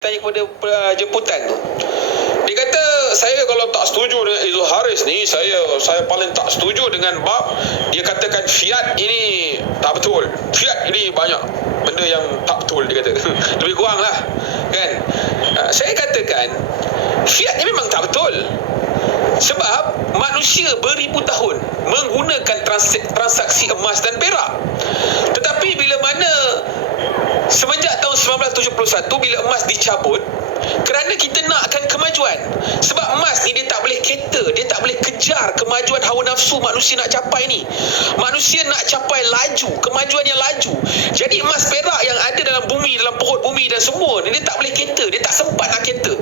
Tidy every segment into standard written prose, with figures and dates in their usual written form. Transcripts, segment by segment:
tanya kepada jemputan tu. Dia kata, saya kalau tak setuju dengan Izul Haris ni, saya paling tak setuju dengan bab dia katakan fiat ini tak betul. Fiat ini banyak benda yang tak betul, dia kata. Lebih kurang lah, kan? Saya katakan fiat ni memang tak betul. Sebab manusia beribu tahun menggunakan transaksi emas dan perak. Tetapi bila mana semenjak tahun 1971 bila emas dicabut, kerana kita nakkan kemajuan. Sebab emas ni dia tak boleh cater, dia tak boleh kejar kemajuan hawa nafsu manusia nak capai ni. Manusia nak capai laju, kemajuan yang laju. Jadi emas perak yang ada dalam bumi, dalam perut bumi dan semua ni, dia tak boleh cater, dia tak sempat nak cater.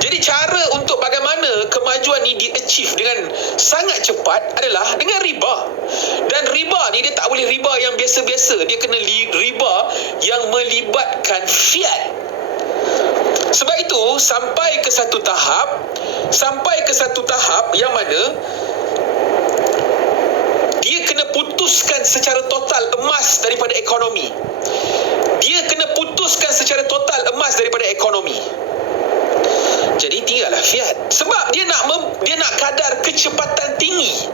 Jadi cara untuk bagaimana kemajuan ni di-achieve dengan sangat cepat adalah dengan riba. Dan riba ni dia tak boleh riba yang biasa-biasa, dia kena riba yang melibatkan fiat. Sebab itu sampai ke satu tahap yang mana dia kena putuskan secara total emas daripada ekonomi. Dia kena putuskan secara total emas daripada ekonomi. Jadi tinggallah fiat. Sebab dia nak kadar kecepatan tinggi.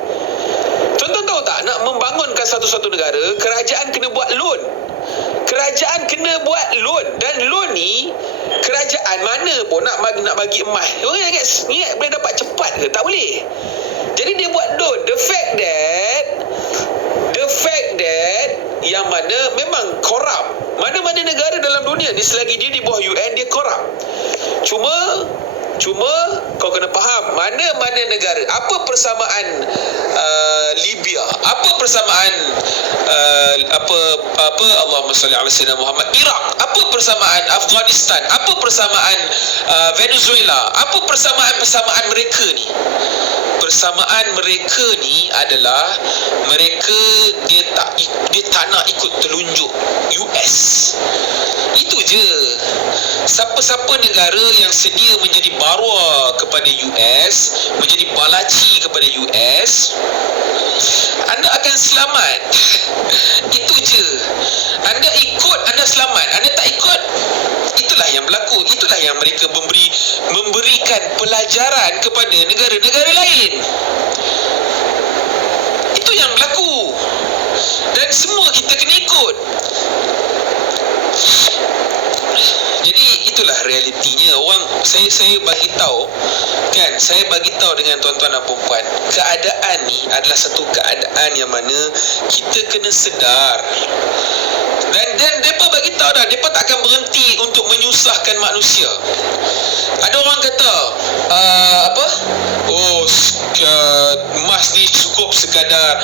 Tuan-tuan tahu tak, nak membangunkan satu-satu negara, kerajaan kena buat loan. Kerajaan kena buat loan. Dan loan ni, kerajaan mana pun nak bagi emas. Orang ingat boleh dapat cepat ke? Tak boleh. Jadi dia buat loan. The fact that yang mana memang korup. Mana-mana negara dalam dunia ni, selagi dia di bawah UN, dia korup. Cuma kau kena faham mana-mana negara. Apa persamaan Libya? Apa persamaan Allahumma salli ala sayyidina Muhammad, Iraq? Apa persamaan Afghanistan? Apa persamaan Venezuela? Apa persamaan mereka ni? Persamaan mereka ni adalah mereka dia tak nak ikut telunjuk US. Itu je. Siapa-siapa negara yang sedia menjadi barwa kepada US, menjadi balaci kepada US, anda akan selamat. Itu je. Anda ikut, anda selamat. Anda tak ikut, itulah yang berlaku. Itulah yang mereka memberikan pelajaran kepada negara-negara lain. Itu yang berlaku. Dan semua kita kena ikut. Jadi itulah realitinya. Saya bagi tahu, kan, saya bagi tahu dengan tuan-tuan dan puan-puan, keadaan ni adalah satu keadaan yang mana kita kena sedar. Dan mereka bagi tahu dah, mereka tak akan berhenti untuk menyusahkan manusia. Ada orang kata emas ni cukup sekadar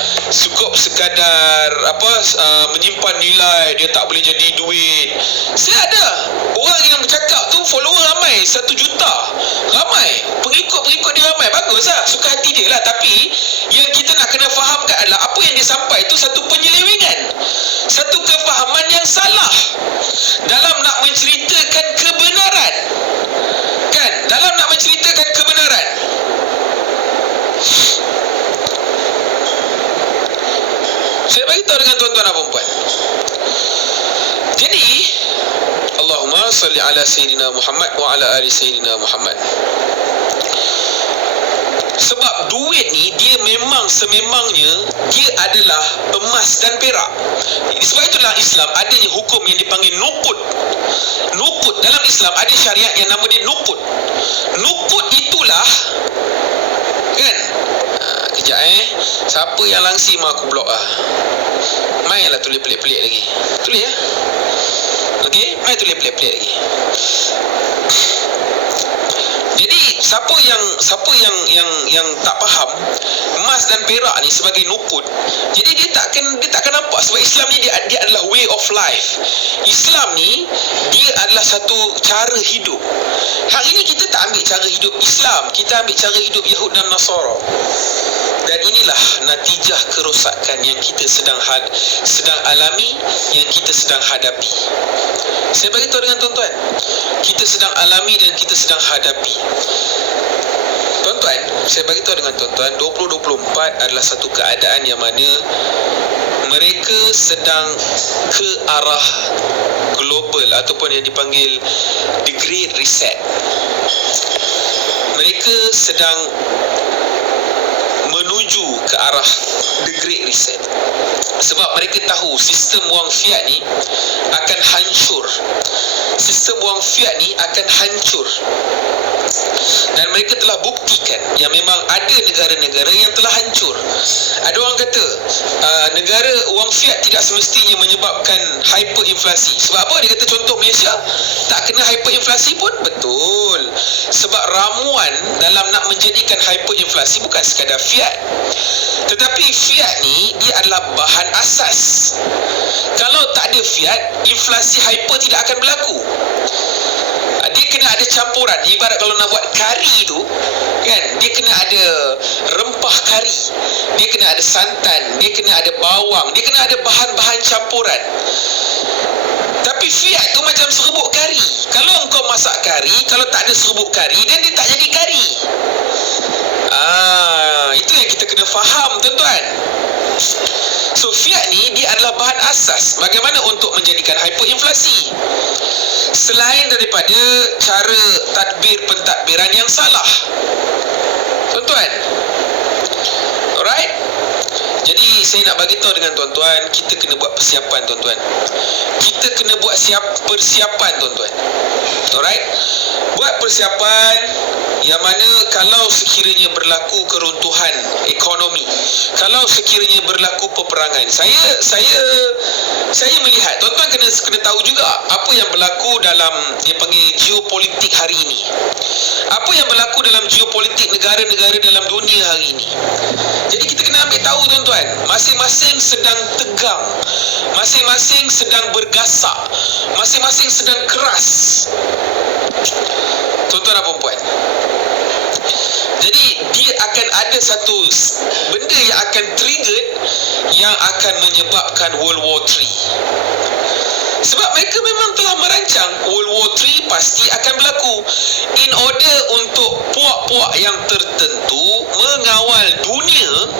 menyimpan nilai, dia tak boleh jadi duit. Saya ada orang yang bercakap tu, follower ramai 1 juta, ramai pengikut dia ramai, bagus lah, suka hati dia lah. Tapi yang kita nak kena fahamkan adalah apa yang dia sampai itu satu penyelewengan, satu kefahaman yang salah dalam nak menceritakan kebenaran, kan, dalam nak menceritakan kebenaran. Saya bagi tahu dengan tuan-tuan dan puan-puan. Jadi Allahumma salli ala sayyidina Muhammad wa ala ali sayyidina Muhammad. Sebab duit ni dia memang sememangnya dia adalah emas dan perak. Sebab itulah Islam adanya hukum yang dipanggil nuqud. Nuqud dalam Islam ada syariat yang nama dia nuqud. Nuqud itulah, kan, kejap siapa yang langsi aku blok mainlah tulis pelik-pelik lagi. Tulis ya. Okey, main tulis pelik-pelik lagi. Jadi siapa yang tak faham emas dan perak ni sebagai nuqud, jadi dia takkan nampak. Sebab Islam ni dia adalah way of life. Islam ni dia adalah satu cara hidup. Hari ni kita tak ambil cara hidup Islam, kita ambil cara hidup Yahud dan Nasara. Dan inilah natijah kerosakan yang kita sedang alami, yang kita sedang hadapi. Saya bagi tahu dengan tuan-tuan, kita sedang alami dan kita sedang hadapi. Tuan-tuan, saya bagi tahu dengan tuan-tuan, 2024 adalah satu keadaan yang mana mereka sedang ke arah global ataupun yang dipanggil the Great reset. Mereka sedang menuju ke arah the great reset. Sebab mereka tahu sistem wang fiat ni akan hancur. Sistem wang fiat ni akan hancur. Dan mereka telah buktikan yang memang ada negara-negara yang telah hancur. Ada orang kata negara wang fiat tidak semestinya menyebabkan hyperinflasi. Sebab apa? Dia kata contoh Malaysia tak kena hyperinflasi pun. Betul. Sebab ramuan dalam nak menjadikan hyperinflasi bukan sekadar fiat. Tetapi fiat ni dia adalah bahan asas. Kalau tak ada fiat, inflasi hyper tidak akan berlaku. Dia kena ada campuran. Ibarat kalau nak buat kari tu kan, dia kena ada rempah kari, dia kena ada santan, dia kena ada bawang, dia kena ada bahan-bahan campuran. Tapi fiat tu macam serbuk kari. Kalau engkau masak kari, kalau tak ada serbuk kari, dan dia tak jadi kari. Itu yang kita kena faham, tuan-tuan. So fiat ni dia adalah bahan asas bagaimana untuk menjadikan hyperinflasi. Selain daripada cara tadbir pentadbiran yang salah, tuan-tuan. Alright. Jadi saya nak bagi tahu dengan tuan-tuan, kita kena buat persiapan, tuan-tuan. Kita kena buat persiapan, tuan-tuan. Alright. Buat persiapan yang mana kalau sekiranya berlaku keruntuhan ekonomi, kalau sekiranya berlaku peperangan, saya melihat tuan-tuan kena tahu juga apa yang berlaku dalam dia panggil geopolitik hari ini. Apa yang berlaku dalam geopolitik negara-negara dalam dunia hari ini. Jadi kita kena ambil tahu, tuan-tuan, masing-masing sedang tegang, masing-masing sedang bergasak, masing-masing sedang keras. Tuan-tuan dan puan-puan, jadi dia akan ada satu benda yang akan trigger, yang akan menyebabkan World War 3. Sebab mereka memang telah merancang World War 3 pasti akan berlaku. In order untuk puak-puak yang tertentu mengawal dunia,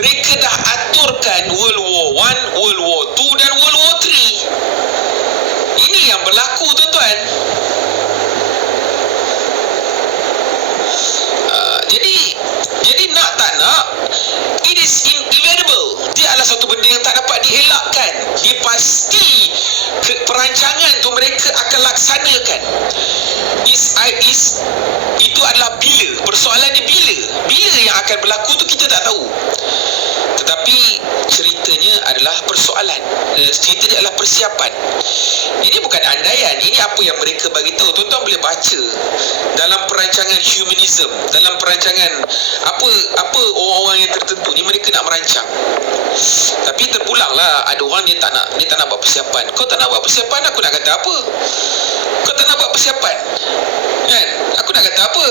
mereka dah aturkan World War 1, World War 2 dan World War 3. Ini yang berlaku, tuan-tuan. Jadi nak tak nak, it is inevitable. Dia adalah satu benda yang tak dapat dielakkan. Dia pasti perancangan tu mereka akan laksanakan. Itu adalah bila. Persoalan dia bila. Bila yang akan berlaku tu kita tak tahu. Tetapi ceritanya adalah persoalan. Cerita dia adalah persiapan. Ini bukan andaian. Ini apa yang mereka bagi tahu. Tuan-tuan boleh baca dalam perancangan humanism, dalam perancangan apa orang-orang yang tertentu ni mereka nak merancang. Tapi terpulanglah ada orang dia tak nak buat persiapan. Kau tak nak buat persiapan, aku nak kata apa? Kau tak nak buat persiapan, kan? Aku nak kata apa?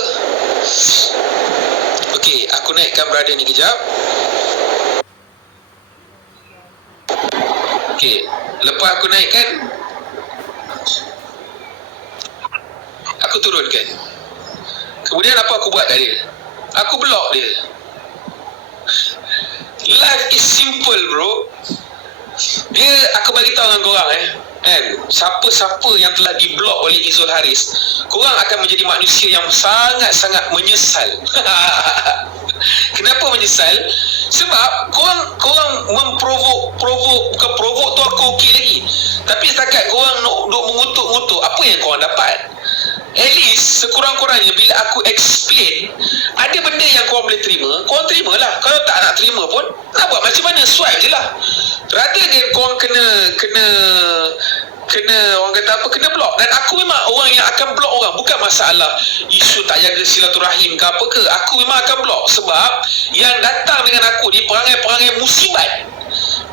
Okey, aku naikkan brother ni kejap. Okey, lepas aku naikkan, aku turunkan. Kemudian apa aku buat kat dia? Aku block dia. Life is simple, bro. Dia, aku bagi tahu dengan korang kan, siapa-siapa yang telah diblok oleh Izul Haris, korang akan menjadi manusia yang sangat-sangat menyesal. Kenapa menyesal? Sebab korang bukan provok tu aku okey lagi. Tapi setakat korang nak mengutuk-ngutuk, apa yang korang dapat? At least sekurang-kurangnya bila aku explain, ada benda yang korang boleh terima, korang terimalah. Kalau tak nak terima pun, nak buat macam mana, swipe je lah. Rather than korang kena orang kata apa, kena block. Dan aku memang orang yang akan block orang. Bukan masalah isu tak jaga silaturahim ke apa ke. Aku memang akan block. Sebab yang datang dengan aku ni perangai-perangai musibat.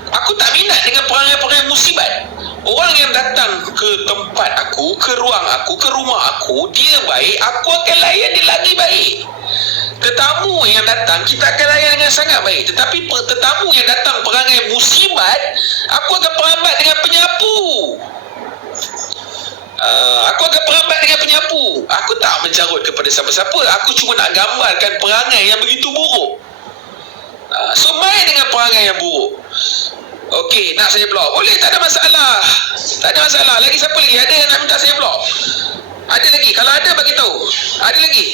Aku tak minat dengan perangai-perangai musibat. Orang yang datang ke tempat aku, ke ruang aku, ke rumah aku, dia baik, aku akan layan dia lagi baik. Tetamu yang datang, kita akan layan dengan sangat baik. Tetapi tetamu yang datang perangai musibat, aku akan perambat dengan penyapu. Aku akan perambat dengan penyapu. Aku tak mencarut kepada siapa-siapa. Aku cuma nak gambarkan perangai yang begitu buruk. So main dengan perangai yang buruk. Okey, nak saya blok? Boleh, tak ada masalah. Tak ada masalah. Lagi siapa lagi ada yang nak minta saya blok? Ada lagi, kalau ada bagi tahu. Ada lagi.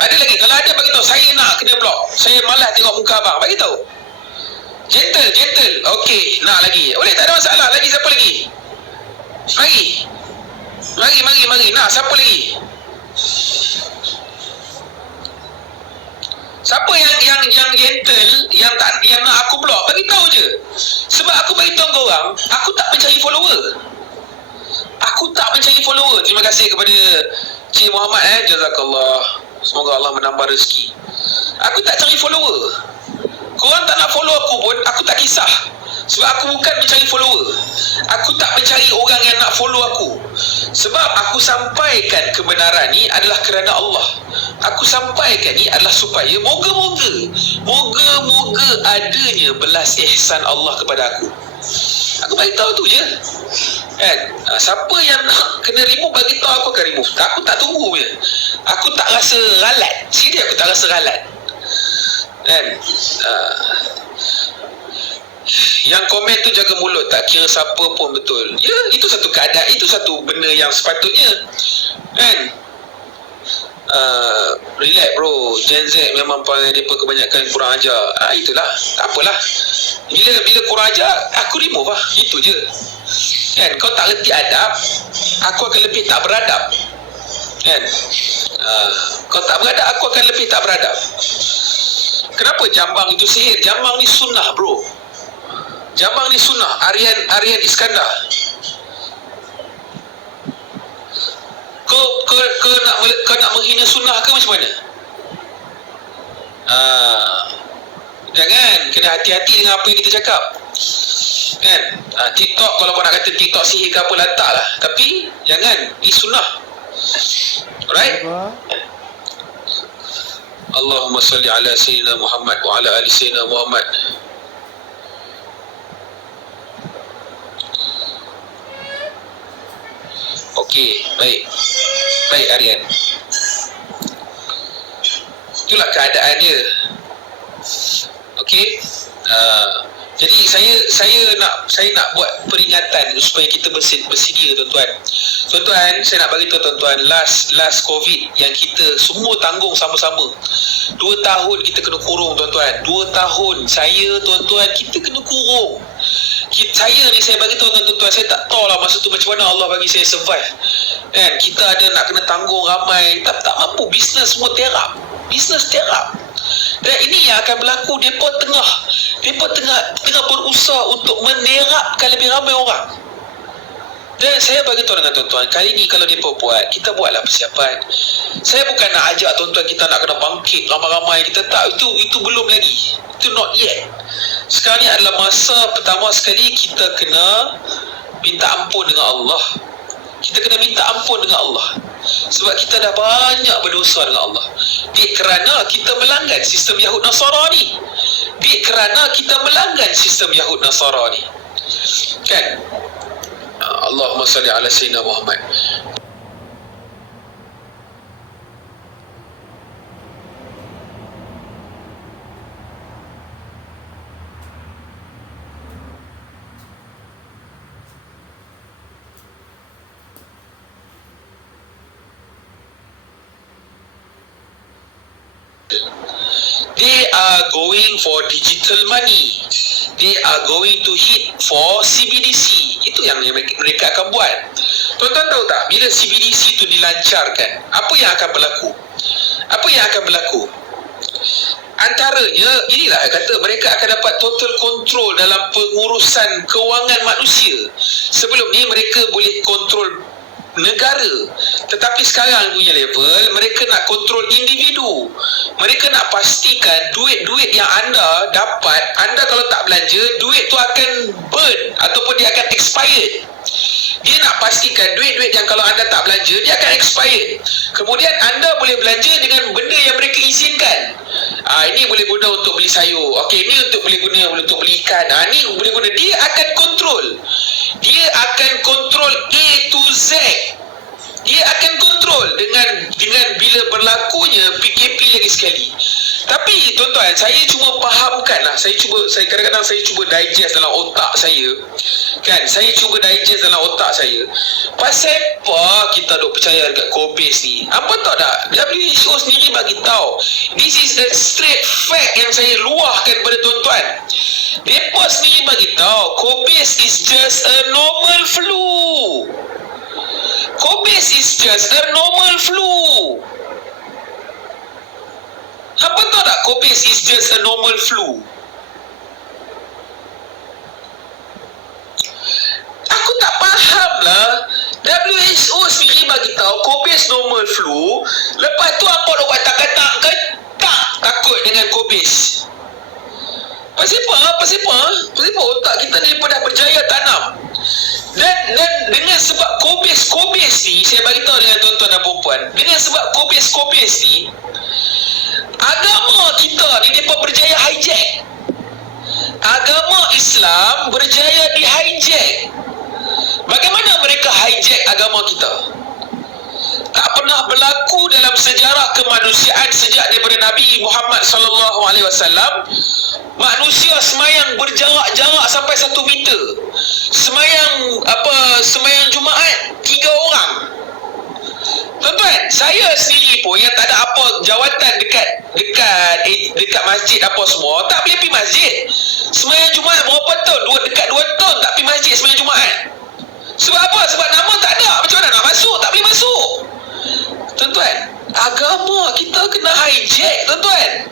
Ada lagi, kalau ada bagi tahu. Saya nak kena blok. Saya malas tengok muka abang. Bagi tahu. Gentle. Okey, nak lagi. Boleh, tak ada masalah. Lagi siapa lagi? Mari. Nak siapa lagi? Siapa yang gentle, yang nak aku blok, bagi tahu je. Sebab aku bagi tahu kau orang, aku tak mencari follower. Terima kasih kepada Cik Muhammad jazakallah. Semoga Allah menambah rezeki. Aku tak cari follower. Korang tak nak follow aku pun, aku tak kisah. Sebab aku bukan mencari follower. Aku tak mencari orang yang nak follow aku. Sebab aku sampaikan kebenaran ni adalah kerana Allah. Aku sampaikan ni adalah supaya moga-moga adanya belas ihsan Allah kepada aku. Aku bagi tahu tu je. Kan? Siapa yang nak kena remove, bagi tahu aku akan remove. Aku tak tunggu je. Aku tak rasa ralat. Serius aku tak rasa ralat. Kan? Yang komen tu jaga mulut, tak kira siapa pun, betul. Ya, itu satu keadaan, itu satu benda yang sepatutnya. Kan? Relax bro, Gen Z memang mereka kebanyakan kurang ajar. Itulah, tak apalah. Bila kurang ajar, aku remove lah. Itu je. Kan? Kau tak reti adab, aku akan lebih tak beradab. Kan? Kau tak beradab, aku akan lebih tak beradab. Kenapa jambang itu sihir? Jambang ni sunnah bro. Jambang ni sunnah. Aryan Iskandar. Kau nak menghina sunnah ke macam mana? Jangan, kena hati-hati dengan apa yang kita cakap. Kan? TikTok, kalau kau nak kata TikTok sihir ke apa, letak lah. Tapi jangan, ini sunnah. Alright? Allahumma salli ala Sayyidina Muhammad wa ala ali Sayyidina Muhammad. Okey, baik Aryan. Itulah keadaan dia. Okey. Jadi saya nak buat peringatan supaya kita bersedia tuan-tuan. Tuan-tuan, saya nak bagi tahu tuan-tuan, last COVID yang kita semua tanggung sama-sama. 2 tahun kita kena kurung tuan-tuan. 2 tahun saya tuan-tuan kita kena kurung. Saya bagi tahu tuan-tuan, saya tak tahu lah masa tu macam mana Allah bagi saya survive. Kan, kita ada nak kena tanggung ramai, tak mampu, bisnes semua terap. Dan ini yang akan berlaku. Mereka tengah berusaha untuk menerapkan lebih ramai orang. Dan saya bagi tahu dengan tuan-tuan, kali ni kalau mereka buat, kita buatlah persiapan. Saya bukan nak ajak tuan-tuan kita nak kena bangkit ramai-ramai, kita tak, itu belum lagi. Itu not yet. Sekarang ni adalah masa pertama sekali kita kena minta ampun dengan Allah. Kita kena minta ampun dengan Allah. Sebab kita dah banyak berdosa dengan Allah. Kerana kita melanggar sistem Yahud Nasara ni. Kerana kita melanggar sistem Yahud Nasara ni. Kan? Allahumma salli ala Sayyidina Muhammad. They are going for digital money. They are going to hit for CBDC. Itu yang mereka akan buat. Tuan-tuan tahu tak, bila CBDC itu dilancarkan, apa yang akan berlaku? Antaranya, inilah kata mereka akan dapat total control dalam pengurusan kewangan manusia. Sebelum ni mereka boleh kontrol negara, tetapi sekarang punya level mereka nak kontrol individu. Mereka nak pastikan duit-duit yang anda dapat, anda kalau tak belanja, duit tu akan burn ataupun dia akan expired. Dia nak pastikan duit-duit yang kalau anda tak belanja, dia akan expired. Kemudian anda boleh belanja dengan benda yang mereka izinkan. Ini boleh guna untuk beli sayur. Okey, ini boleh guna untuk beli ikan. Ini boleh guna. Dia akan kontrol. Dia akan kontrol A to Z. Dia akan kontrol dengan bila berlakunya PKP lagi sekali. Tapi tuan-tuan, saya cuba fahamkan lah. Saya kadang-kadang saya cuba digest dalam otak saya. Kan, saya cuba digest dalam otak saya. Pasal apa kita duk percaya dekat COVID ni? Apa tahu tak? WHO sendiri bagi tahu. This is a straight fact yang saya luahkan kepada tuan-tuan. Mereka sendiri bagi tahu COVID is just a normal flu. COVID is just a normal flu. Apa tahu tak COVID is just a normal flu? Aku tak faham lah. WHO sendiri bagi tahu COVID is normal flu. Lepas tu apa nak buat tak takut dengan COVID? Pasal apa otak kita ni dah berjaya tanam. Dan dengan sebab COVID ni, saya bagi tahu dengan tuan-tuan dan puan-puan, dengan sebab COVID ni, agama kita ni mereka berjaya hijack. Agama Islam berjaya di hijack. Bagaimana mereka hijack agama kita? Tak pernah berlaku dalam sejarah kemanusiaan sejak daripada Nabi Muhammad SAW. Manusia semayang berjarak-jarak sampai 1 meter. Semayang Jumaat 3 orang. Tuan-tuan, saya sendiri pun yang tak ada apa jawatan dekat masjid apa semua, tak boleh pergi masjid. Semayang Jumaat berapa tahun? Dekat 2 tahun tak pergi masjid semayang Jumaat. Sebab apa? Sebab nama tak ada. Macam mana nak masuk? Tak boleh masuk. Tuan-tuan, agama kita kena hijack, tuan-tuan.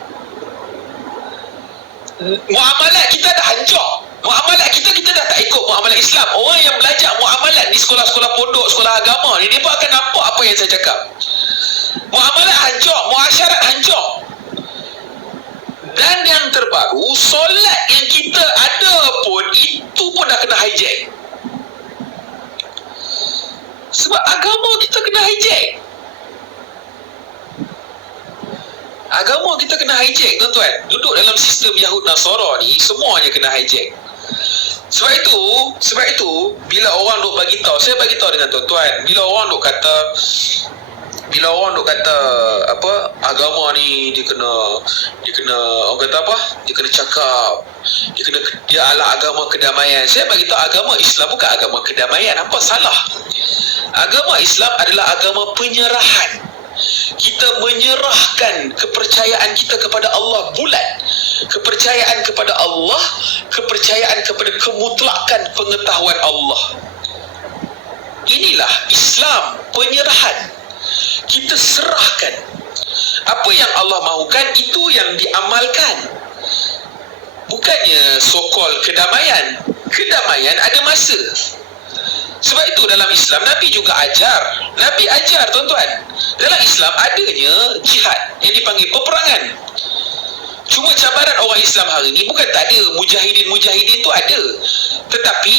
Muamalat kita dah hancur. Muamalat kita dah tak ikut muamalat Islam. Orang yang belajar muamalat di sekolah-sekolah pondok, sekolah agama ni, dia pun akan nampak apa yang saya cakap. Muamalat hancur, muasyarat hancur. Dan yang terbaru, solat yang kita ada pun, itu pun dah kena hijack. Sebab agama kita kena hijack. Agama kita kena hijack, tuan-tuan. Duduk dalam sistem Yahud Nasara ni, semuanya kena hijack. Sebab itu bila orang duk bagi tahu, saya bagi tahu dengan tuan-tuan, bila orang duk kata apa, agama ni dia kena orang kata apa? Dia kena cakap, dia adalah agama kedamaian. Saya bagi tahu agama Islam bukan agama kedamaian. Apa salah? Agama Islam adalah agama penyerahan. Kita menyerahkan kepercayaan kita kepada Allah bulat. Kepercayaan kepada Allah, kepercayaan kepada kemutlakan pengetahuan Allah. Inilah Islam, penyerahan. Kita serahkan. Apa yang Allah mahukan, itu yang diamalkan. Bukannya so-called kedamaian. Kedamaian ada masa. Sebab itu dalam Islam Nabi juga ajar. Nabi ajar, tuan-tuan. Dalam Islam adanya jihad yang dipanggil peperangan. Cuma cabaran orang Islam hari ini bukan tak ada. Mujahidin tu ada. Tetapi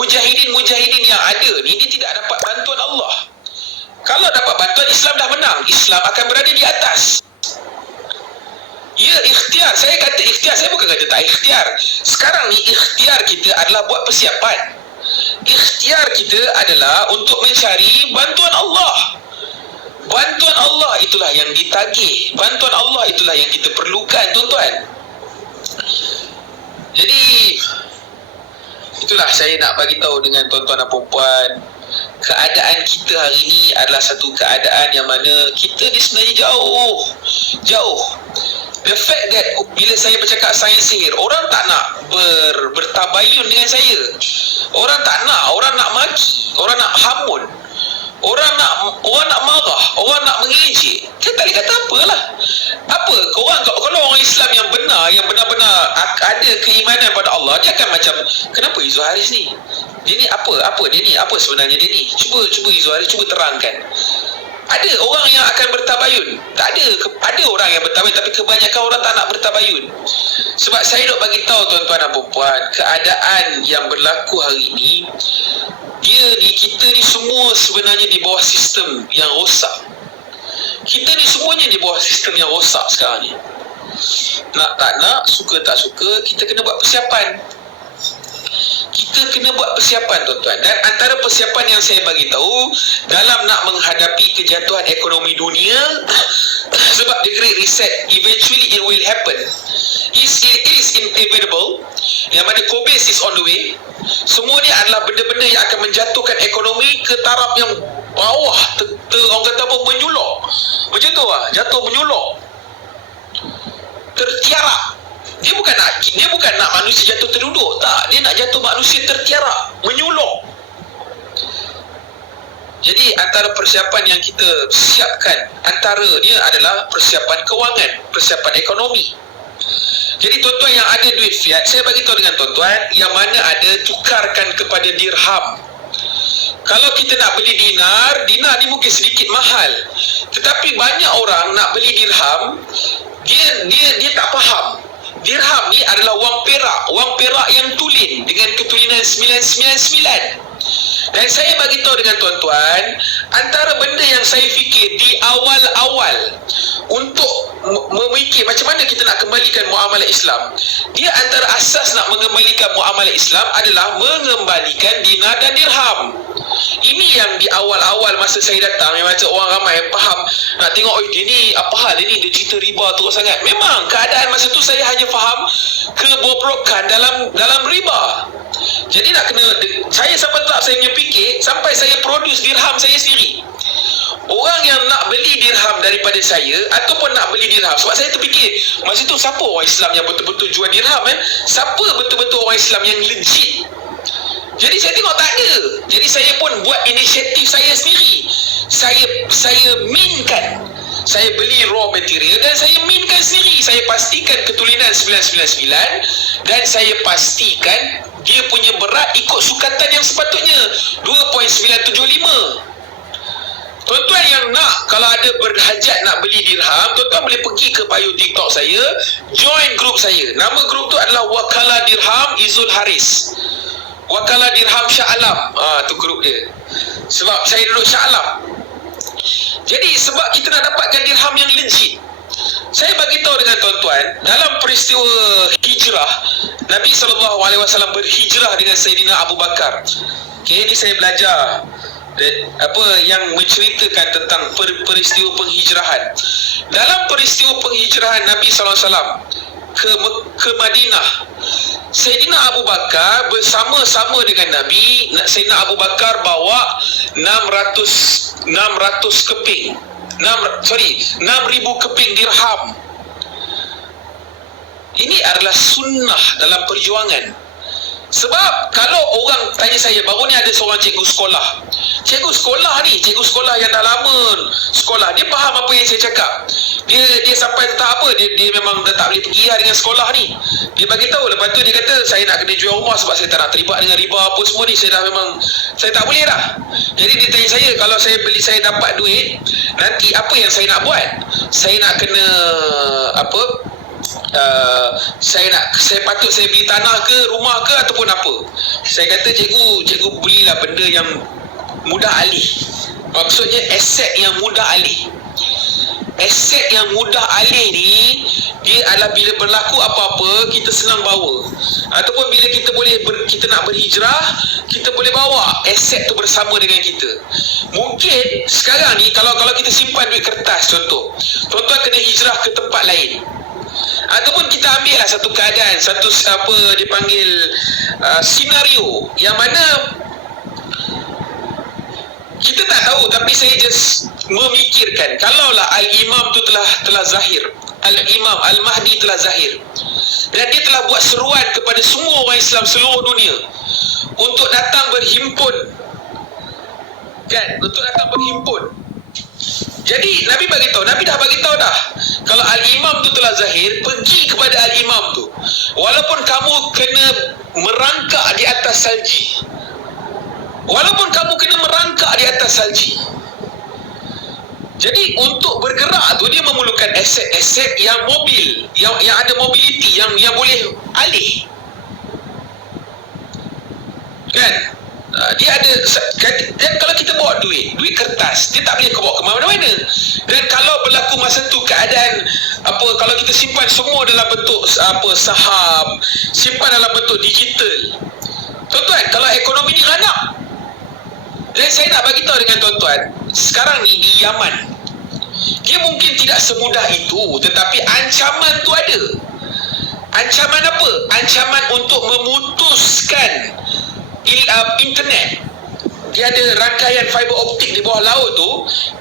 mujahidin yang ada ni, dia tidak dapat bantuan Allah. Kalau dapat bantuan, Islam dah menang. Islam akan berada di atas. Ya, ikhtiar. Saya kata ikhtiar, saya bukan kata tak ikhtiar. Sekarang ni ikhtiar kita adalah buat persiapan. Ikhtiar kita adalah untuk mencari bantuan Allah. Bantuan Allah itulah yang ditagih. Bantuan Allah itulah yang kita perlukan, tuan-tuan. Jadi itulah saya nak bagi tahu dengan tuan-tuan dan puan-puan, keadaan kita hari ini adalah satu keadaan yang mana kita ni sebenarnya jauh. The fact that bila saya bercakap sains sihir, orang tak nak bertabayun dengan saya. Orang tak nak, orang nak maki, orang nak hamun, orang nak marah, orang nak mengejek. Saya tak boleh kata apalah. Apa? Kalau orang Islam yang benar-benar ada keimanan pada Allah, dia akan macam, kenapa Izzul Haris ni? Dia ni apa dia ni? Apa sebenarnya dia ni? Cuba Izzul Haris, cuba terangkan. Ada orang yang akan bertabayun. Ada orang yang bertabayun, tapi kebanyakan orang tak nak bertabayun. Sebab saya nak bagi tahu tuan-tuan dan puan-puan, keadaan yang berlaku hari ini, kita ni semua sebenarnya di bawah sistem yang rosak. Kita ni semuanya di bawah sistem yang rosak sekarang ni. Nak tak nak, suka tak suka, kita kena buat persiapan. kita kena buat persiapan, tuan-tuan. Dan antara persiapan yang saya bagi tahu dalam nak menghadapi kejatuhan ekonomi dunia, sebab the Great Reset eventually it will happen, it is inevitable, yang mana COVID is on the way. Semua ni adalah benda-benda yang akan menjatuhkan ekonomi ke taraf yang bawah, orang kata apa, menyulok macam tu lah, jatuh menyulok, tertiarap. Dia bukan nak manusia jatuh terduduk, tak, dia nak jatuh manusia tertiarap, menyulok. Jadi antara persiapan yang kita siapkan, antaranya adalah persiapan kewangan, persiapan ekonomi. Jadi tuan-tuan yang ada duit fiat, saya bagi tahu dengan tuan-tuan, yang mana ada, tukarkan kepada dirham. Kalau kita nak beli dinar ni mungkin sedikit mahal, tetapi banyak orang nak beli dirham, dia tak faham. Dirham ni adalah wang perak yang tulen dengan ketulinan 999. Dan saya bagi tahu dengan tuan-tuan, antara benda yang saya fikir di awal-awal untuk memikir macam mana kita nak kembalikan muamalah Islam, dia antara asas nak mengembalikan muamalah Islam adalah mengembalikan dinar dan dirham. Ini yang di awal-awal masa saya datang, yang macam orang ramai yang faham, nak tengok, dia ni apa hal ini, dia cerita riba teruk sangat. Memang keadaan masa tu saya hanya faham kebobrokan dalam riba. Jadi nak kena, saya sampai tak saya punya fikir, sampai saya produce dirham saya sendiri. Orang yang nak beli dirham daripada saya, ataupun nak beli dirham, sebab saya terfikir masa tu, siapa orang Islam yang betul-betul jual dirham, siapa betul-betul orang Islam yang legit. Jadi saya tengok tak ada. Jadi saya pun buat inisiatif saya sendiri. Saya minkan, saya beli raw material dan saya minkan sendiri. Saya pastikan ketulinan 999 dan saya pastikan dia punya berat ikut sukatan yang sepatutnya, 2.975. Tuan-tuan yang nak, kalau ada berhajat nak beli dirham, tuan-tuan boleh pergi ke bio TikTok saya, join grup saya. Nama grup tu adalah Wakalah Dirham Izul Haris, Wakalah Dirham Shah Alam. Tu grup dia, sebab saya duduk Shah Alam. Jadi sebab kita nak dapatkan dirham yang legit, saya bagi tahu dengan tuan-tuan, dalam peristiwa hijrah, Nabi SAW berhijrah dengan Sayyidina Abu Bakar. Ini saya belajar yang menceritakan tentang peristiwa penghijrahan. Dalam peristiwa penghijrahan Nabi SAW ke Madinah, Sayyidina Abu Bakar bersama-sama dengan Nabi. Sayyidina Abu Bakar bawa 600 keping 6,000 keping dirham. Ini adalah sunnah dalam perjuangan. Sebab kalau orang tanya saya, baru ni ada seorang cikgu sekolah yang dah lama sekolah, dia faham apa yang saya cakap. Dia sampai tahap apa, dia memang dah tak boleh pergi dengan sekolah ni. Dia bagi tahu, lepas tu dia kata, saya nak kena jual rumah sebab saya tak nak terlibat dengan riba apa semua ni. Saya tak boleh dah. Jadi dia tanya saya, kalau saya beli, saya dapat duit, nanti apa yang saya nak buat? Saya nak kena saya patut saya beli tanah ke, rumah ke, ataupun apa? Saya kata, cikgu belilah benda yang mudah alih. Maksudnya aset yang mudah alih. Aset yang mudah alih ni, dia adalah bila berlaku apa-apa, kita senang bawa. Ataupun bila kita nak berhijrah, kita boleh bawa aset tu bersama dengan kita. Mungkin sekarang ni kalau kita simpan duit kertas, contoh, tuan-tuan kena hijrah ke tempat lain, ataupun kita ambil lah satu keadaan, satu dipanggil senario yang mana kita tak tahu, tapi saya just memikirkan, kalaulah Al-Imam tu telah zahir, Al-Imam Al-Mahdi telah zahir, dan dia telah buat seruan kepada semua orang Islam seluruh dunia untuk datang berhimpun, untuk datang berhimpun. Jadi Nabi dah bagi tahu dah, kalau Al-Imam tu telah zahir, pergi kepada Al-Imam tu, walaupun kamu kena merangkak di atas salji, Jadi untuk bergerak tu, dia memerlukan aset-aset yang mobil, yang ada mobility, yang boleh alih, kan? Dia ada. Dan kalau kita bawa duit kertas, dia tak boleh bawa ke mana-mana. Dan kalau berlaku masa tu keadaan kalau kita simpan semua dalam bentuk saham, simpan dalam bentuk digital, Tuan-tuan, kalau ekonomi ni ranak, dan saya nak bagi tahu dengan tuan-tuan, sekarang ni di Yaman, dia mungkin tidak semudah itu, tetapi ancaman tu ada. Ancaman apa? Ancaman untuk memutuskan internet. Dia ada rangkaian fiber optik di bawah laut tu,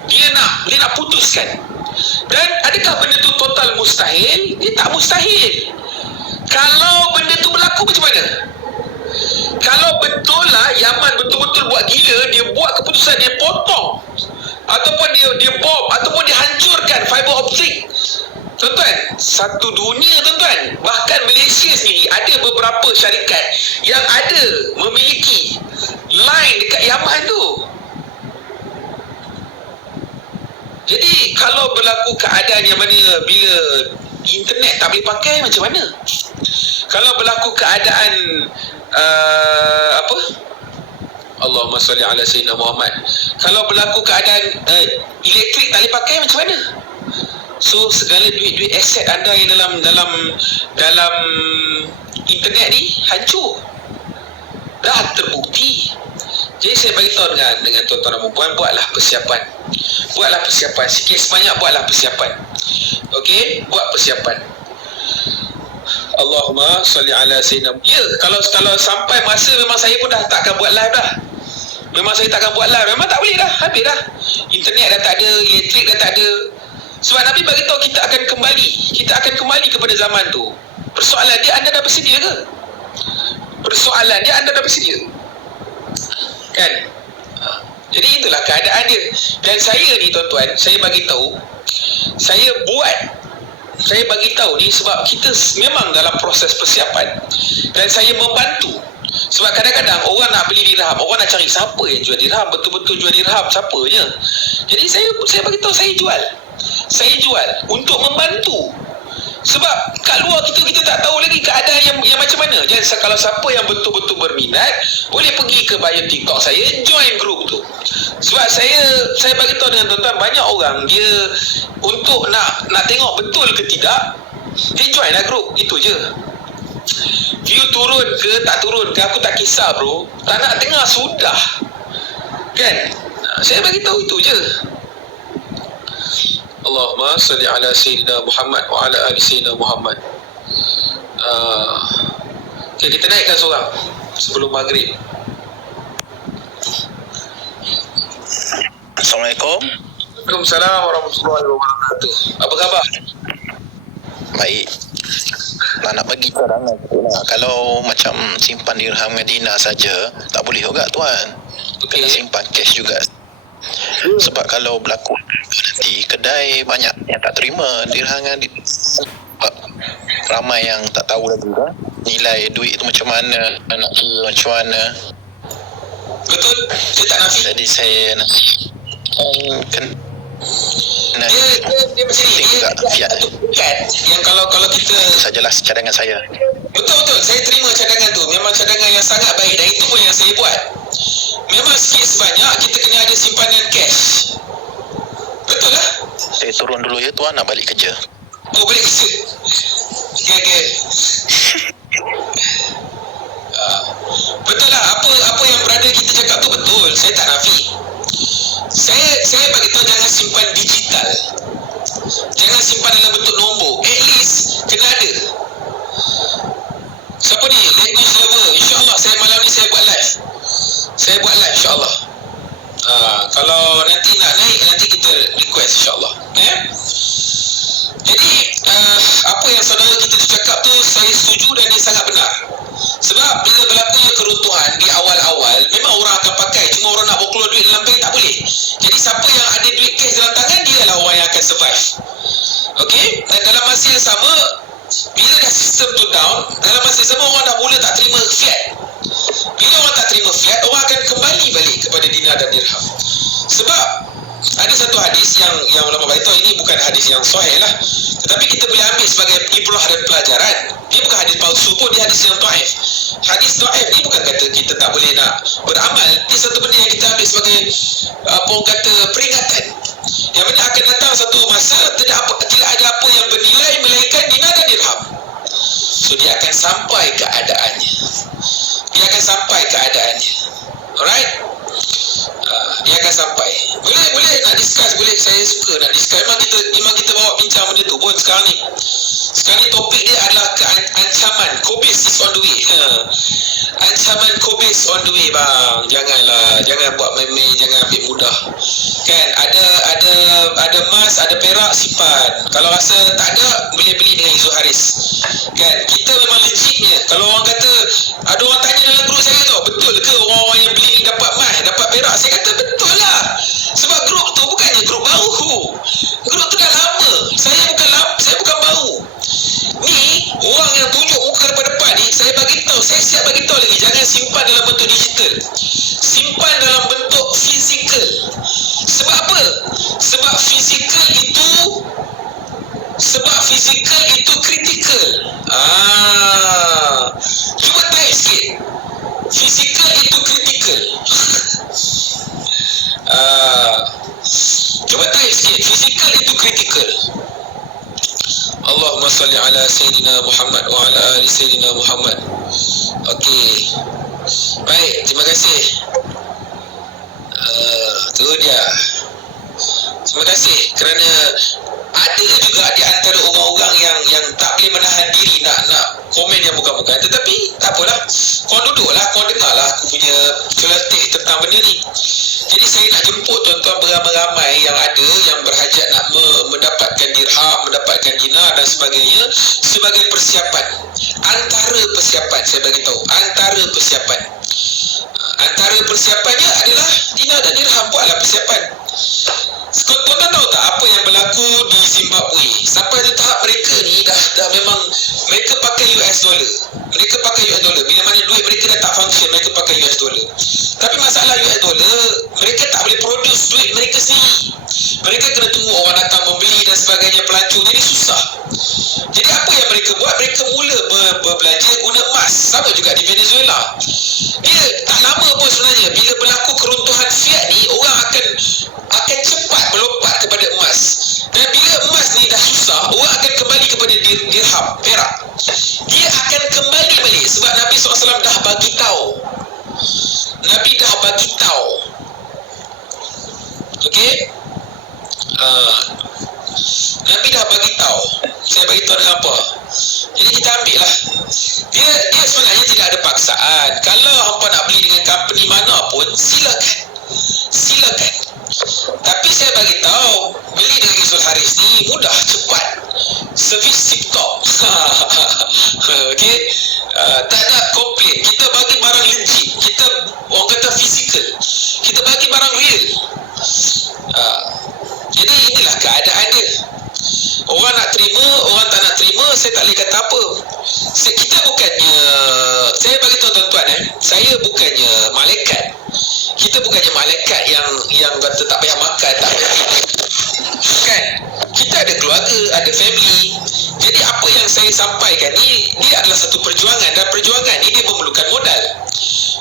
dia nak putuskan. Dan adakah benda tu total mustahil? Dia tak mustahil. Kalau benda tu berlaku macam mana? Kalau betul lah Yaman betul-betul buat gila, dia buat keputusan, dia potong ataupun dia bom ataupun dia hancurkan fiber optik, tuan-tuan, satu dunia tuan-tuan, bahkan Malaysia sendiri ada beberapa syarikat yang ada memiliki line dekat Yaman tu. Jadi kalau berlaku keadaan yang mana bila internet tak boleh pakai, macam mana? Kalau berlaku keadaan Allahumma salli ala sayyidina Muhammad, kalau berlaku keadaan elektrik tak boleh pakai, macam mana? So segala duit-duit aset anda yang dalam internet ni hancur. Dah terbukti. Jadi saya bagi tahu dengan tuan-tuan dan puan, buatlah persiapan. Buatlah persiapan. Sikit sebanyak buatlah persiapan. Okey, buat persiapan. Allahumma salli ala sayyidina. Ya, kalau sampai masa memang saya pun dah takkan buat live dah. Memang saya takkan buat live. Memang tak boleh dah. Habis dah. Internet dah tak ada, elektrik dah tak ada. Sebab Nabi bagi tahu kita akan kembali. Kita akan kembali kepada zaman tu. Persoalan dia, anda dah bersedia ke? Persoalan dia, anda dah bersedia? Kan? Jadi itulah keadaan dia. Dan saya ni tuan-tuan, saya bagi tahu, saya bagi tahu ni sebab kita memang dalam proses persiapan, dan saya membantu. Sebab kadang-kadang orang nak beli dirham, orang nak cari siapa yang jual dirham, betul-betul jual dirham, siapanya. Jadi saya bagi tahu, saya jual untuk membantu. Sebab kat luar kita tak tahu lagi keadaan yang macam mana. Jadi kalau siapa yang betul-betul berminat, boleh pergi ke bio TikTok saya, join group tu. Sebab saya bagi tahu dengan tuan-tuan, banyak orang dia untuk nak tengok betul ke tidak, dia join lah group. Itu je. View turun ke tak turun ke, aku tak kisah bro. Tak nak dengar sudah. Kan? Saya bagi tahu itu je. Allahumma salli ala sayyidina Muhammad wa ala ali sayyidina Muhammad. Okay, kita naikkan seorang sebelum maghrib. Assalamualaikum. Waalaikumsalam warahmatullahi wabarakatuh. Apa khabar? Baik. Nak bagi cadangan lah. Kalau macam simpan dirham dengan dinar saja, tak boleh juga tuan. Okay. Kena simpan cash juga. Sebab kalau berlaku nanti kedai banyak yang tak terima dirham dengan ramai yang tak tahu lagi kan nilai duit tu macam mana, nak kira macam mana. Betul, saya tak nafi. Jadi saya nak dia macam ni, dia fiat kan yang kalau kita sajalah cadangan saya. betul, saya terima cadangan tu. Memang cadangan yang sangat baik, dan itu pun yang saya buat. Memang sikit sebanyak kita kena ada simpanan cash. Betul lah. Saya turun dulu ya tuan, nak balik kerja. Oh, boleh kerja. Okay. Betul lah, apa yang berada kita cakap tu betul. Saya tak nafi. Saya bagi tahu jangan simpan digital. Jangan simpan dalam bentuk nombor. At least kena ada. Siapa ni? Language lover. InsyaAllah malam ni saya buat live. InsyaAllah. Kalau nanti nak naik, nanti kita request insyaAllah. Jadi apa yang saudara kita cakap tu saya setuju dan dia sangat benar. Sebab bila berlakunya keruntuhan di awal-awal, memang orang akan pakai, cuma orang nak keluar duit dalam bank tak boleh. Jadi siapa yang ada duit cash dalam tangan, dia lah orang yang akan survive. Okay? Dan dalam masa yang sama, bila dah sistem tu down, dalam masa yang sama orang dah mula tak terima fiat. Bila orang tak terima fiat, orang akan kembali balik kepada dinar dan dirham. Sebab ada satu hadis yang ulama beritahu, ini bukan hadis yang sahih lah, tetapi kita boleh ambil sebagai ibrah dan pelajaran. Dia bukan hadis palsu pun, dia hadis yang dhaif. Hadis dhaif ni bukan kata kita tak boleh nak beramal. Dia satu benda yang kita ambil sebagai orang kata peringatan, yang mana akan datang satu masa tidak ada apa yang bernilai melainkan dinar dan dirham. So dia akan sampai keadaannya. dia akan sampai keadaannya. Alright? Dia akan sampai. Boleh nak discuss, boleh, saya suka nak discuss. Memang kita bawa bincang benda tu pun sekarang ni. Sekarang ni topik dia adalah ancaman Kobis is on the way. Ancaman Kobis on the way bang. Jangan buat main-main, jangan ambil mudah. Kan ada emas, ada perak, simpan. Kalau rasa tak ada, boleh beli dengan Izzul Haris. Kan kita memang legitnya. Kalau orang kata, ada orang tanya dalam grup saya tu, betul ke orang-orang yang beli ni dapat emas, dapat perak? Saya kata betul lah. Sebab grup tu bukannya grup baru. Grup tu dah lama. Saya bukan baru. Ni orang yang tunjuk muka depan ni, saya siap bagi tahu lagi, jangan simpan dalam bentuk digital, simpan dalam bentuk fizikal. Sebab apa? Sebab fizikal itu kritikal. Cuba type sikit, fizikal itu kritikal. Cuba type sikit, fizikal itu kritikal. Allahumma salli ala Sayyidina Muhammad wa ala ali Sayyidina Muhammad. Okey. Baik, terima kasih. Tu dia. Terima kasih kerana ada juga di antara orang-orang yang tak boleh menahan diri nak komen yang bukan-bukan. Tetapi tak apalah, kau duduklah, kau dengarlah aku punya celatih tentang benda ni. Jadi saya nak jemput tuan-tuan beramai-ramai yang ada, yang berhajat nak mendapatkan dirham, mendapatkan dinar dan sebagainya, sebagai persiapan. Antara persiapan, saya bagi tahu, antara persiapannya adalah dinar dan dirham. Buatlah persiapan. Tuan-tuan tahu tak apa yang berlaku di Zimbabwe? Sampai di tahap mereka ni dah memang mereka pakai US dollar. Bila mana duit mereka dah tak function, mereka pakai US dollar. Tapi masalah US dollar, mereka tak boleh produce duit mereka sendiri. Mereka kena tunggu orang datang membeli dan sebagainya, pelacur. Jadi susah. Jadi apa yang mereka buat? Mereka mula berbelanja guna emas. Sama juga di Venezuela. Dia tak lama pun sebenarnya, bila berlaku keruntuhan fiat ni, orang akan cepat melompat kepada emas. Dan bila emas ni dah susah, orang akan kembali kepada dirham, perak. Dia akan kembali balik sebab Nabi SAW dah bagi tahu. Okey? Nabi dah bagi tahu. Saya bagi tahu dengan apa? Jadi kita ambil lah. Dia sebenarnya tidak ada paksaan. Kalau hampa nak beli dengan company mana pun, silakan. Tapi saya bagi tahu, beli dengan Izzul Haris ni mudah, cepat. Servis tip-top. Okey? Tak ada komplain. Kita bagi barang legit. Kita orang kata fizikal. Kita bagi barang real. Jadi inilah keadaan dia. Orang nak terima, orang tak nak terima, saya tak boleh kata apa. Kita bukannya, saya bagi tahu tuan-tuan, saya bukannya malaikat. Kita bukannya malaikat yang kata tak payah makan, tak payah tidur. Kan? Kita ada keluarga, ada family. Jadi apa yang saya sampaikan ni, dia adalah satu perjuangan. Dan perjuangan ni dia memerlukan modal.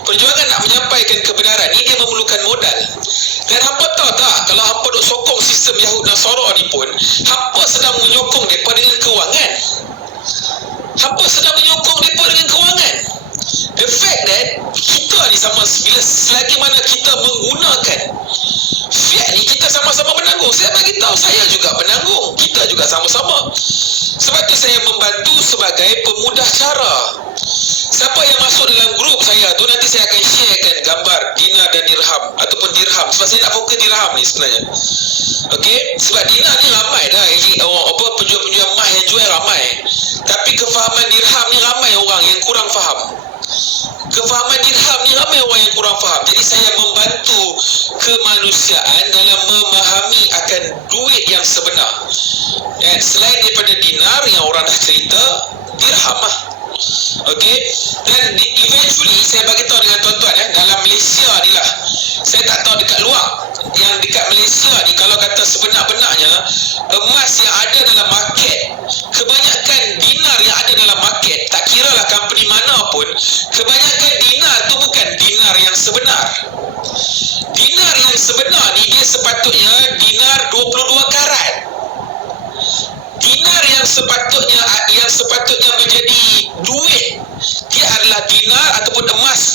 Perjuangan nak menyampaikan kebenaran ni dia memerlukan modal. Dan hampa tahu tak, kalau hampa duk sokong sistem Yahud Nasara ni pun, hampa sedang menyokong mereka dengan kewangan. The fact that kita ni sama, selagi mana kita menggunakan fiat ni, kita sama-sama menanggung. Saya bagi tahu, saya juga menanggung. Kita juga sama-sama. Sebab tu saya membantu sebagai pemudah cara. Siapa yang masuk dalam grup saya tu, nanti saya akan sharekan gambar dinar dan dirham, ataupun dirham. Sebab saya nak fokus dirham ni sebenarnya. Okey, sebab dinar ni ramai dah, penjual-penjual emas yang jual ramai. Tapi kefahaman dirham ni ramai orang yang kurang faham. Jadi saya membantu kemanusiaan dalam memahami akan duit yang sebenar. Dan selain daripada dinar yang orang dah cerita, dirham lah. Okey, dan eventually saya bagi tahu dengan tuan-tuan, dalam Malaysia ni lah, saya tak tahu dekat luar. Yang dekat Malaysia ni, kalau kata sebenar-benarnya emas yang ada dalam market, kebanyakan dinar yang ada dalam market, tak kira lah company mana pun, kebanyakan dinar tu bukan dinar yang sebenar. Dinar yang sebenar ni dia sepatutnya dinar 22 karat. Dinar yang sepatutnya menjadi duit, dia adalah dinar ataupun emas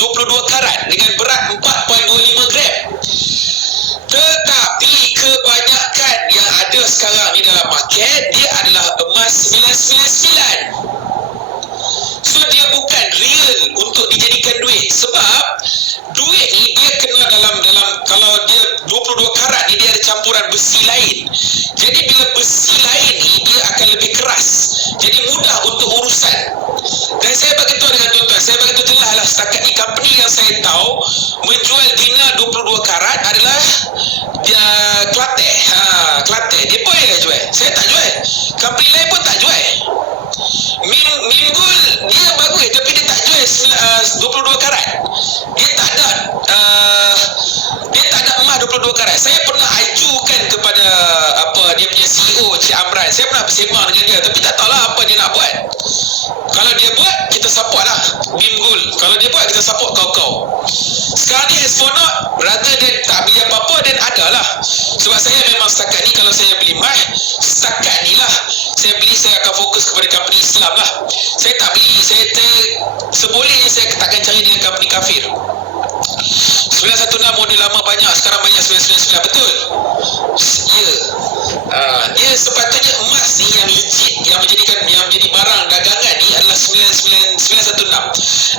karat ni dia ada campuran besi lain. Jadi bila besi lain ni dia akan lebih keras, jadi mudah untuk urusan. Dan saya bagi tahu dengan tuan-tuan, saya bagi tahu jelas lah, setakat ni company yang saya tahu menjual dina 22 karat adalah dia Kelantan. Kelantan dia pun yang jual, saya tak jual, company lain pun tak jual. Minggul dia bagus tapi dia tak jual 22 karat. Dia tak ada emas 22 karat. Saya pernah ajukan kepada dia punya CEO Cik Amran. Saya pernah bersembang dengan dia tapi tak tahulah apa dia nak buat. Kalau dia buat, kita support lah Minggul. Kalau dia buat, kita support kau-kau. Sekarang ni as for not, rather than tak beli apa-apa, dan ada lah. Sebab saya memang setakat ni, kalau saya beli mic, setakat ni lah saya beli, saya akan fokus kepada company Islam lah. Saya tak beli, saya sebolehnya saya takkan cari dengan company kafir. 916 model lama banyak, sekarang banyak 999, betul? Ya. Dia sepatutnya emas ni yang legit, yang menjadi barang dagangan ni adalah 916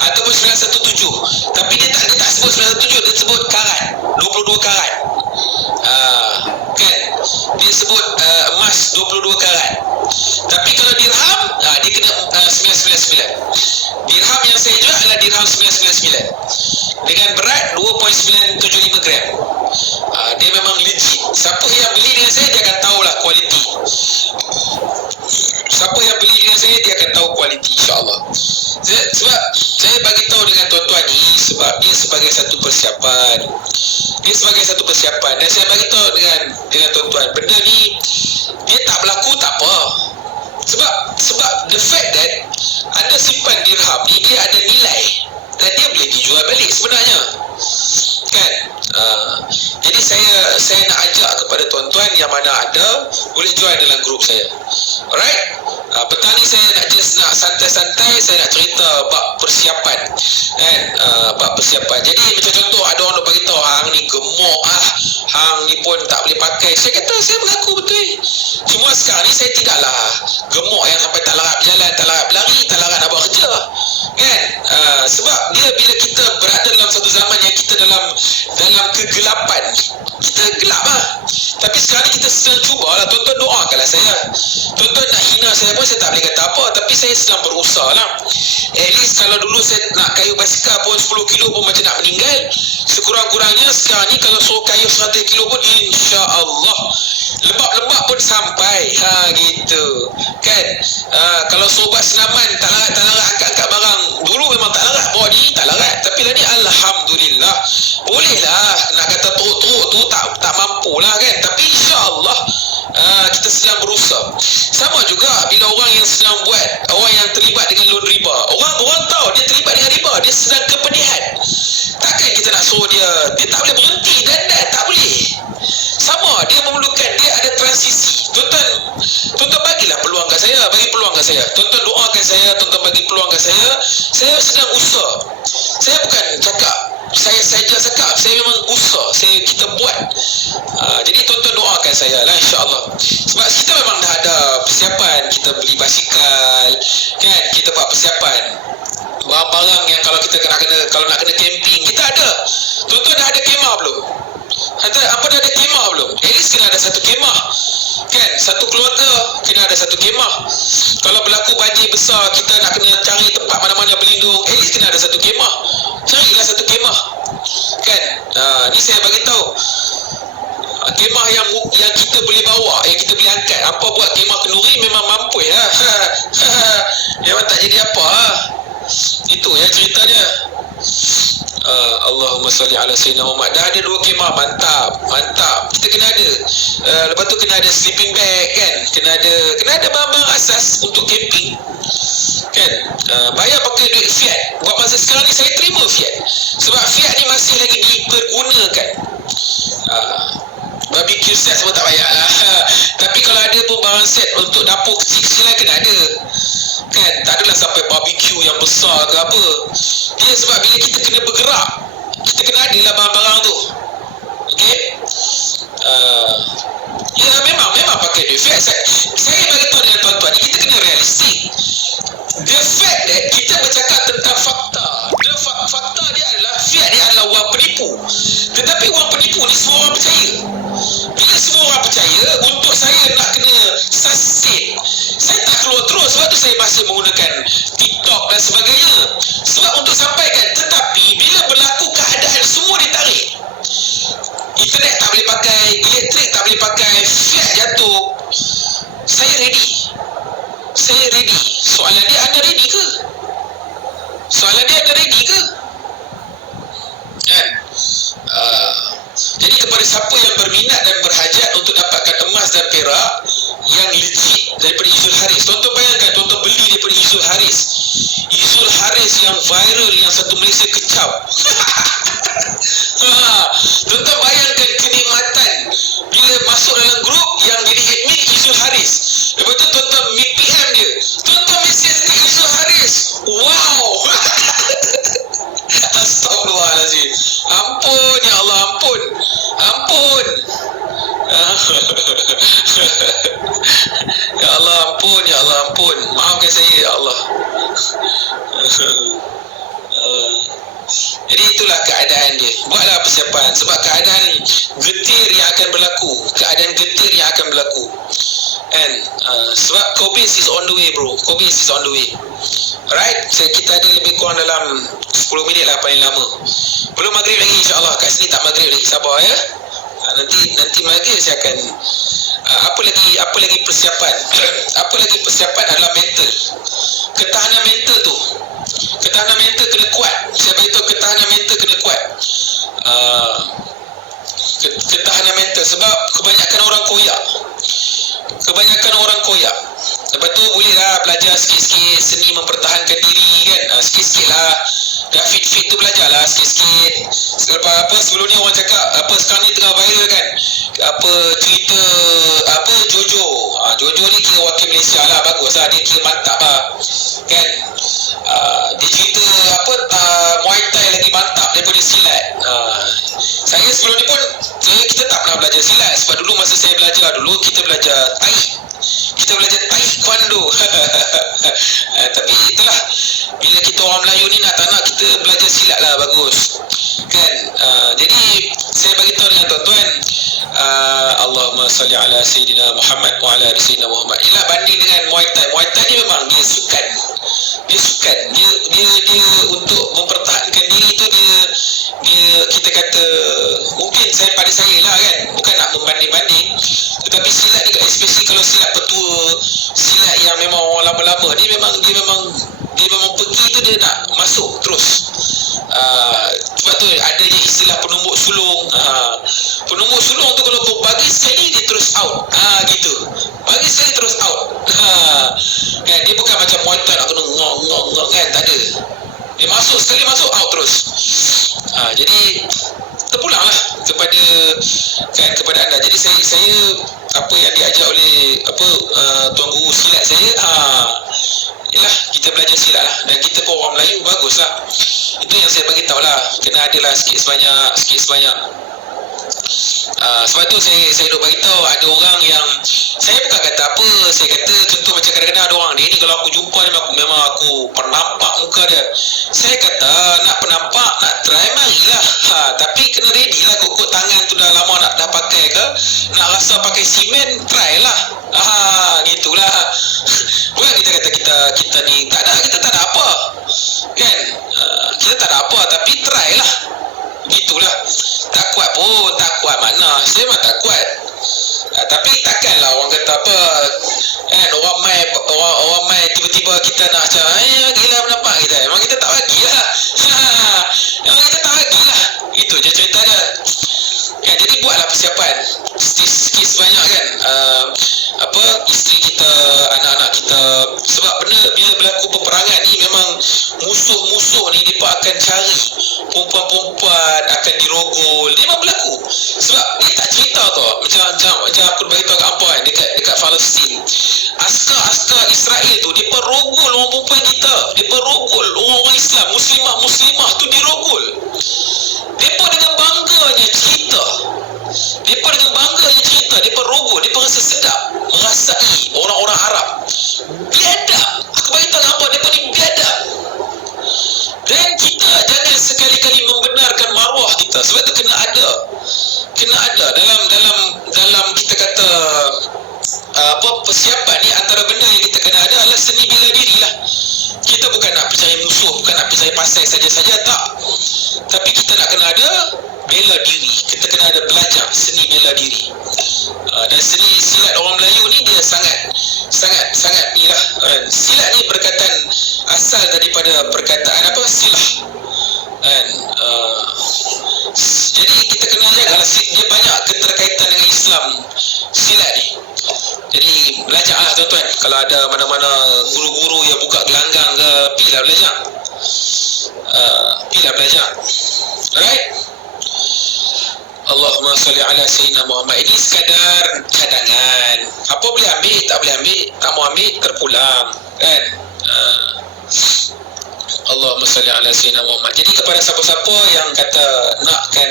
ataupun 917. Tapi dia tak sebut 917, dia sebut karat, 22 karat. Kan? Dia sebut emas 22 karat. Tapi kalau dirham, dia kena 999. Dirham yang saya jual adalah dirham 999 dengan berat 2.975 gram. Dia memang legit. Siapa yang beli dengan saya, dia akan tahulah kualiti. Siapa yang beli dengan saya, dia akan tahu kualiti, insyaAllah. Sebab saya bagi tahu dengan tuan-tuan ni, sebab dia sebagai satu persiapan. Dia sebagai satu persiapan. Dan saya bagi tahu dengan tuan-tuan, benda ni dia tak berlaku, tak apa. Sebab the fact that anda simpan dirham ni, dia ada nilai dan dia boleh dijual balik sebenarnya, kan? Jadi saya nak ajak kepada tuan-tuan yang mana ada, boleh join dalam grup saya. Alright? Petang ni saya nak santai-santai, saya nak cerita bab persiapan, kan? Bab persiapan. Jadi macam contoh, ada orang nak bagi tahu hang ni gemuk hang ni pun tak boleh pakai. Saya kata saya mengaku betul. Cuma sekarang ni saya tidaklah gemuk yang sampai tak larat berjalan, tak larat berlari, tak larat nak buat kerja, kan? Sebab dia bila kita berada dalam satu zaman yang kita dalam kegelapan, kita gelap lah. Tapi sekarang ni kita sedang cubalah. Tuan-tuan doakanlah saya. Tuan-tuan nak hina saya pun saya tak boleh kata apa, tapi saya sedang berusaha lah. At least kalau dulu saya nak kayu basikal pun 10 kilo pun macam nak meninggal, sekurang-kurangnya sekarang ni kalau suruh kayu 100 kilo pun insya-Allah lebak-lebak pun sampai. Gitu kan. Kalau suruh buat senaman tak larat angkat-angkat barang, dulu memang tak larat, bawa diri tak larat, tapi lah ni alhamdulillah boleh lah. Nak kata teruk-teruk tu tak mampu lah, kan? Tapi insya-Allah kita sedang berusaha. Sama juga bila orang yang sedang buat, orang yang terlibat dengan loan riba, orang tahu dia terlibat dengan riba, dia sedang kepedihan. Takkan kita nak suruh dia tak boleh berhenti dan tak boleh. Sama, dia memerlukan, dia ada transisi. Tuan-tuan bagilah peluang kat saya, bagi peluang kat saya. Tuan-tuan doakan saya, tuan-tuan bagi peluang kat saya. Saya sedang usaha. Saya bukan cakap saya saja cakap, saya memang usaha, kita buat. Jadi tuan-tuan doakan saya lah, insya-Allah. Sebab kita memang dah ada persiapan, kita beli basikal, kan? Kita buat persiapan barang-barang yang kalau kita kalau nak kena camping, kita ada. Tuan-tuan dah ada kemah belum? Apa dah ada kemah belum? At least kena ada satu kemah, kan? Satu keluarga kena ada satu kemah. Kalau berlaku banjir besar, kita nak kena cari tempat mana-mana berlindung, at least kena ada satu kemah. Carilah satu kemah, kan? Ni saya bagi tahu kemah yang kita boleh bawa, yang kita boleh angkat. Apa buat kemah kenduri memang mampu lah. Memang tak jadi apa. Itu ya ceritanya. Allahumma salli ala sayyidina Muhammad. Dah ada 2 kemah, mantap. Kita kena ada. Lepas tu kena ada sleeping bag, kan? Kena ada barang-barang asas untuk camping, kan? Bayar pakai duit Fiat. Buat masa sekarang ni saya terima Fiat, sebab Fiat ni masih lagi dipergunakan. Barbecue set semua tak payah lah. Tapi kalau ada pun barang set untuk dapur kecil-kecilan kena ada, kan? Tak adalah sampai barbecue yang besar ke apa. Dia sebab bila kita kena bergerak, kita kena ada lah barang-barang tu. Okay? Ya memang pakai duit Fiat. Saya bagi tahu dengan tuan-tuan ni, kita kena realistik. The fact that kita bercakap tentang fakta, fakta dia adalah Fiat ni adalah wang penipu. Tetapi wang penipu ni semua orang percaya. Sebab tu saya masih menggunakan TikTok dan sebagainya. Sebab untuk sampaikan. Tetapi bila berlaku keadaan semua ditarik, internet tak boleh pakai, elektrik tak boleh pakai, Fiat jatuh, saya ready. Soalan dia, anda ready ke? Kan? Jadi kepada siapa yang berminat dan berhajat untuk dapatkan emas dan perak yang legit daripada Izul Haris, tonton bayangkan, tonton beli daripada Izul Haris yang viral, yang satu Malaysia kecap. Tonton bayangkan kenikmatan bila masuk dalam grup yang jadi admin Izul Haris. Lepas tu tonton PM dia, tonton mesej dia Izul Haris. Wow. Astagfirullahalazim. Ampun ya Allah, ampun. Ya Allah, ampun. Maafkan saya ya Allah. Jadi itulah keadaan dia. Buatlah persiapan, sebab keadaan getir yang akan berlaku. And sebab COVID is on the way, bro. Alright, kita ada lebih kurang dalam 10 minit lah paling lama. Belum maghrib lagi, insyaAllah. Kat sini tak maghrib lagi, sabar ya. Nanti maghrib saya akan apa lagi persiapan. Apa lagi persiapan adalah mental. Ketahanan mental tu, ketahanan mental kena kuat. Saya beritahu, ketahanan mental kena kuat. Ketahanan mental, sebab kebanyakan orang koyak. Lepas tu bolehlah belajar sikit-sikit seni mempertahankan diri kan. Sikit-sikit lah. Dah fit tu belajarlah sikit-sikit. Sebelum ni orang cakap sekarang ni tengah viral kan, cerita Jojo. Jojo ni kira wakil Malaysia lah, bagus lah, dia kira mantap lah kan. Dia cerita Muay Thai lagi mantap daripada silat. Saya sebelum ni pun kita tak pernah belajar silat, sebab dulu masa saya belajar dulu kita belajar taekwondo. Tapi itulah, bila kita orang Melayu ni nak kita belajar silat lah, bagus kan. Jadi saya bagi tahu dengan tuan-tuan, Allahumma salli ala Sayyidina Muhammad wa ala Sayyidina Muhammad. Ialah banding dengan Muay Thai ni memang dia sukan. Dia untuk mempertahankan diri tu, dia kita kata, mungkin pada saya lah kan, bukan nak membanding-banding, tetapi silat ni, especially kalau silat petua, silat yang memang orang lama-lama ni, dia memang pergi tu dia nak masuk terus. Sebab tu adanya istilah penumbuk sulung. Penumbuk sulung tu kalau bagi sekali dia terus out. Gitu. Bagi sekali terus out. Kan, dia bukan macam Muay Thai nak kena ngok kan, tak ada. Dia masuk sekali, masuk out terus. Jadi terpulang lah kepada anda. Jadi saya apa yang diajar oleh tuan guru silat saya, ialah kita belajar silat lah. Dan kita pun orang Melayu, bagus lah. Itu yang saya bagi tahu lah. Kena adalah sikit sebanyak. Sebab tu saya duk bagi tahu, ada orang yang, saya bukan kata apa, saya kata contoh macam kadang-kadang ada orang, dia ni kalau aku jumpa ni memang aku pernampak muka dia. Saya kata nak pernampak, nak try, marilah. Tapi kena ready lah, kokok tangan tu dah lama dah pakai ke, nak rasa pakai simen, try lah. Gitulah. Bukan kita kata kita ni kita tak ada apa kan. Kita tak ada apa, tapi try lah. Gitulah. Tak kuat mana, saya memang tak kuat. Tapi takkanlah orang kata apa kan, orang mai tiba-tiba kita nak macam gila menampak kita, memang kita tak bagilah. Memang kita tak bagilah. Itu je cerita dia kan. Jadi buatlah persiapan sikit sebanyak kan. Isteri kita, anak-anak kita, sebab bila berlaku peperangan ni, memang musuh-musuh ni mereka akan cari perempuan-perempuan, akan dirogol. Dia memang berlaku. Sebab dia tak cerita tau, macam aku beritahu kat hampa dekat Palestin, askar Israel tu mereka rogol orang perempuan kita, mereka rogol orang Islam, muslimah tu dirogol. Mereka dengan bangganya cerita, mereka rogol, mereka rasa sedap merasai orang-orang Arab. Biadab. Aku beritahu apa, mereka ni biadab. Dan kita jangan sekali-kali membenarkan maruah kita. Sebab tu kena ada dalam kita kata persiapan ni, antara benda yang kita kena ada adalah seni bela pasai saja-saja, tak. Tapi kita nak kena ada bela diri, kita kena ada belajar seni bela diri. Dan seni silat orang Melayu ni dia sangat ialah silat ni berkaitan asal daripada perkataan apa, silah. Jadi kita kena jaga, dia banyak keterkaitan dengan Islam silat ni. Jadi belajarlah tuan-tuan. Kalau ada mana-mana guru-guru yang buka gelanggang ke, pergilah belajar. Alright. Allahumma salli ala sayyidina Muhammad. Ini sekadar cadangan. Apa boleh ambil, tak boleh ambil, tak mau ambil terpulang, kan? Allahumma salli ala sayyidina Muhammad. Jadi kepada siapa-siapa yang kata nakkan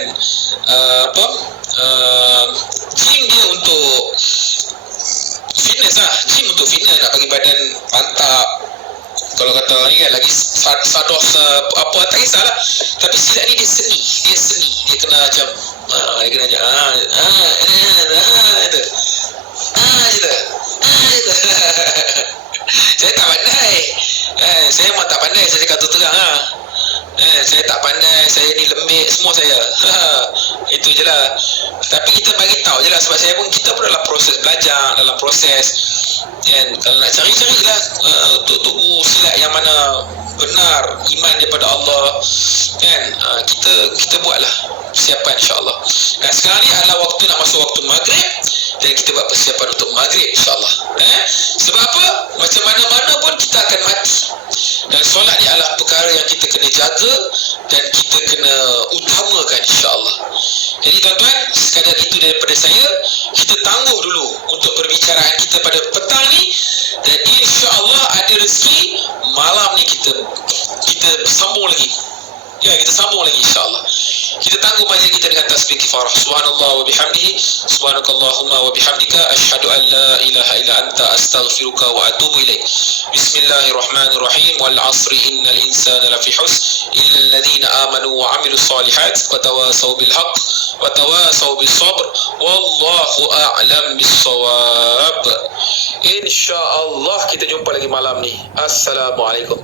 gym dia untuk fitness lah, gym untuk fitness, nak bagi badan mantap. Kalau kata ni kan lagi sados apa, tak kisahlah. Tapi silat ni dia seni, dia kena macam dia kena saya tak pandai. Saya memang tak pandai, saya cakap terang lah. Saya tak pandai, saya ni lembik semua saya. Itu je lah. Tapi kita bagi tahu je lah, sebab kita pun dalam proses belajar, dalam proses, kan. Kalau nak cari-carilah untuk guru silat yang mana benar, iman daripada Allah, kan. Kita buatlah persiapan, insyaAllah. Dan sekarang ni adalah waktu nak masuk waktu maghrib, dan kita buat persiapan untuk maghrib, insyaAllah. Sebab apa? Macam mana-mana pun kita akan mati, dan solat ni adalah perkara yang kita kena jaga dan kita kena utamakan, insyaAllah. Jadi tuan-tuan, sekadar itu daripada saya. Kita tangguh dulu untuk perbicaraan kita pada petang ni, dan insyaAllah ada rezeki malam ni kita sambung lagi. Ya, kita sambung lagi, insyaAllah. Kita tangguh majlis kita dengan tasbih kifarah. Subhanallah wa bihamdihi, subhanakallahumma wa bihamdika, asyhadu an la ilaha illa anta, astaghfiruka wa atubu ilaik. Bismillahirrahmanirrahim. Wal asri innal insana lafi husn illa alladhina amanu wa amilus solihat wa tawasaw bil haqq wa tawasaw bis sabr wallahu a'lam bis shawab. InsyaAllah kita jumpa lagi malam ni. Assalamualaikum.